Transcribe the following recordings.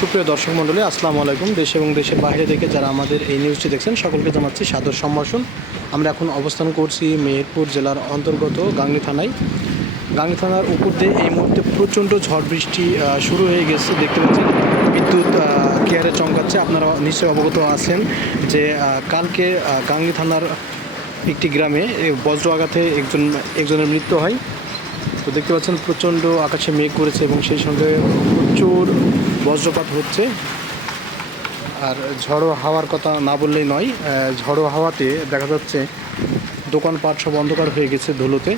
সুপ্রিয় দর্শক মণ্ডলী, আসসালামু আলাইকুম। দেশ এবং দেশের বাইরে থেকে যারা আমাদের এই নিউজটি দেখছেন সকলকে জানাচ্ছি সাদর সম্ভাষণ। আমরা এখন অবস্থান করছি মেহেরপুর জেলার অন্তর্গত গাংনী থানায়। গাংনী থানার উপর দিয়ে এই মুহূর্তে প্রচণ্ড ঝড় বৃষ্টি শুরু হয়ে গেছে। দেখতে পাচ্ছেন বিদ্যুৎ কেয়ারে চমকাচ্ছে। আপনারা নিশ্চয়ই অবগত আছেন যে কালকে গাংনী থানার একটি গ্রামে বজ্র আঘাতে একজনের মৃত্যু হয়। তো দেখতে পাচ্ছেন প্রচণ্ড আকাশে মেঘ করেছে এবং সেই সঙ্গে প্রচুর বজ্রপাত হচ্ছে। আর ঝড়ো হাওয়ার কথা না বললেই নয়, ঝড়ো হাওয়াতে দেখা যাচ্ছে দোকানপাট সব অন্ধকার হয়ে গেছে ধুলোতে।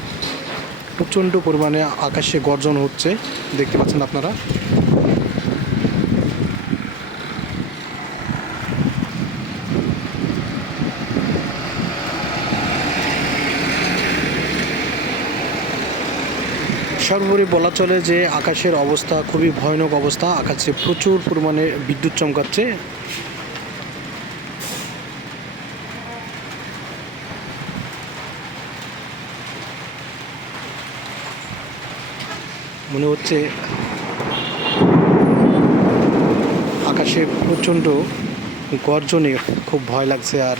প্রচণ্ড পরিমাণে আকাশে গর্জন হচ্ছে, দেখতে পাচ্ছেন আপনারা। সর্বোপরি বলা চলে যে আকাশের অবস্থা খুবই ভয়ানক অবস্থা। আকাশে প্রচুর পরিমাণে বিদ্যুৎ চমকাচ্ছে। মনে হচ্ছে আকাশে প্রচণ্ড গর্জনে খুব ভয় লাগছে। আর